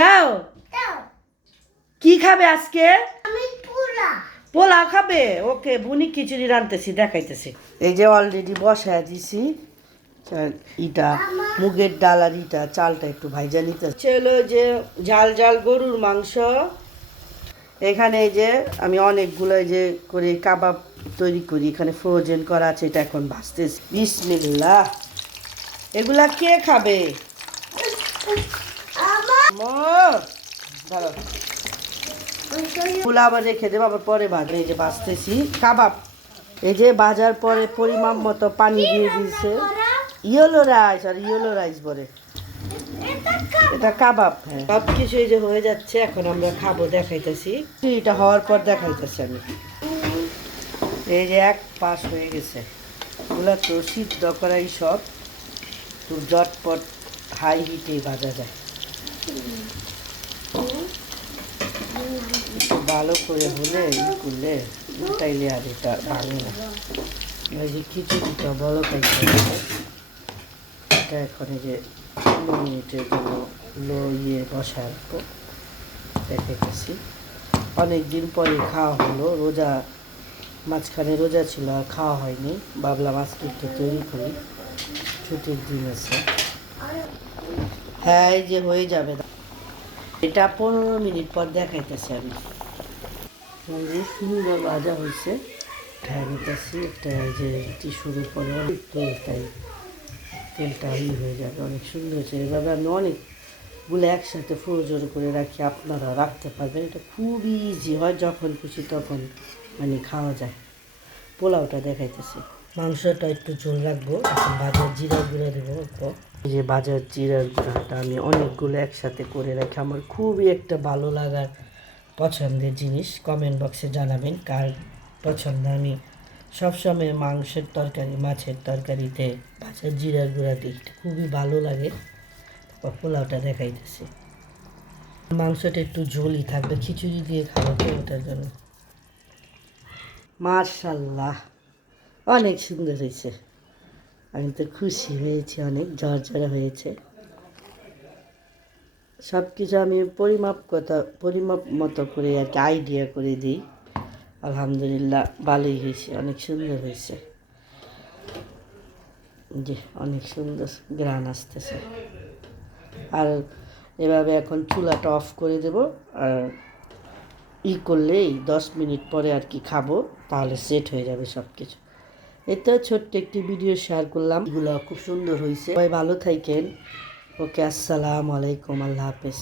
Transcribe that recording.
চাও কি খাবে আজকে? পোলাও খাবে? ওকে, বুনি খিচুড়ি রাঁধতেছি, দেখাইতেছি। এই যে অলরেডি বসায় দিছি ইটা, মুগের ডাল আর ইটা চালটা একটু ভাইজা নিতে চলো। যে ঝাল ঝাল গরুর মাংস, এখানে এই যে আমি অনেকগুলো যে করে কাবাব তৈরি করি, এখানে ফ্রোজেন করা আছে, এটা এখন ভাজতেছি। বিসমিল্লাহ। এগুলা কে খাবে? এগুলো আবার রেখে দেবো, আবার পরে ভাজবে। এই যে ভাজতেছি কাবাব, এই যে ভাজার পরে পরিমাণ মতো পানি দিয়ে দিয়েছে। ইয়েলো রাইস, আর ইয়েলো রাইস বলে এটা কাবাব। হ্যাঁ, সব কিছু এই যে হয়ে যাচ্ছে, এখন আমরা খাবো, দেখাইতেছি। এটা হওয়ার পর দেখাইতেছি আমি। এই যে এক পাশ হয়ে গেছে, এগুলো তো সিদ্ধ করাই সব, তো জটপট হাই হিটে ভাজা যায়। ভালো করে হলে করলে উল্টাইলে আর এটা ভাঙে না। ওই যে খিচুড়িটা বলো খাইতে, এটা এখন এই যে 15 মিনিটের জন্য লো বসায় রাখবো, দেখাইতেছি। অনেক দিন পরে খাওয়া হলো, রোজা মাঝখানে রোজা ছিল, আর খাওয়া হয়নি, ভাবলাম আজকে একটু তৈরি করি, ছুটির দিন আছে। হ্যাঁ, এই যে হয়ে যাবে, এটা 15 মিনিট পর দেখাইতেছি আমি। সুন্দর ভাজা হয়েছে, উঠায় নিতেছি একটা যে টিস্যুর উপরে, অনেক তেল, তাই তেলটা হয়ে যাবে, অনেক সুন্দর হয়েছে। এভাবে আমি অনেকগুলো একসাথে ফ্রোজন করে রাখি, আপনারা রাখতে পারবেন। এটা খুবই ইজি হয়, যখন খুশি তখন মানে খাওয়া যায়। পোলাওটা দেখাইতেছি, মাংসটা একটু ঝোল রাখবো, এখন বাজার জিরার গুঁড়া দেবো। এই যে বাজার জিরার গুঁড়াটা আমি অনেকগুলো একসাথে করে রাখি, আমার খুবই একটা ভালো লাগার পছন্দের জিনিস। কমেন্ট বক্সে জানাবেন কার পছন্দ। আমি সবসময় মাংসের তরকারি, মাছের তরকারিতে বাজার জিরার গুঁড়া দিই, খুবই ভালো লাগে। তারপর পোলাওটা দেখাইতেছি, মাংসটা একটু ঝোলই থাকবে, খিচুড়ি দিয়ে খাবো তো, ওটার জন্য। মাশাল্লাহ, অনেক সুন্দর হয়েছে, আমি তো খুশি হয়েছি, অনেক ঝরঝরে হয়েছে। সব কিছু আমি পরিমাপ মতো করে আর কি আইডিয়া করে দিই। আলহামদুলিল্লাহ ভালোই হয়েছে, অনেক সুন্দর হয়েছে। যে অনেক সুন্দর গ্রান আসতেছে। আর এভাবে এখন চুলাটা অফ করে দেব, আর করলেই 10 মিনিট পরে আর কি খাবো, তাহলে সেট হয়ে যাবে সব কিছু। এতেও ছোট্ট একটি ভিডিও শেয়ার করলাম, এগুলো খুব সুন্দর হয়েছে। সবাই ভালো থাকেন। ওকে, আসসালামু আলাইকুম, আল্লাহ হাফেজ।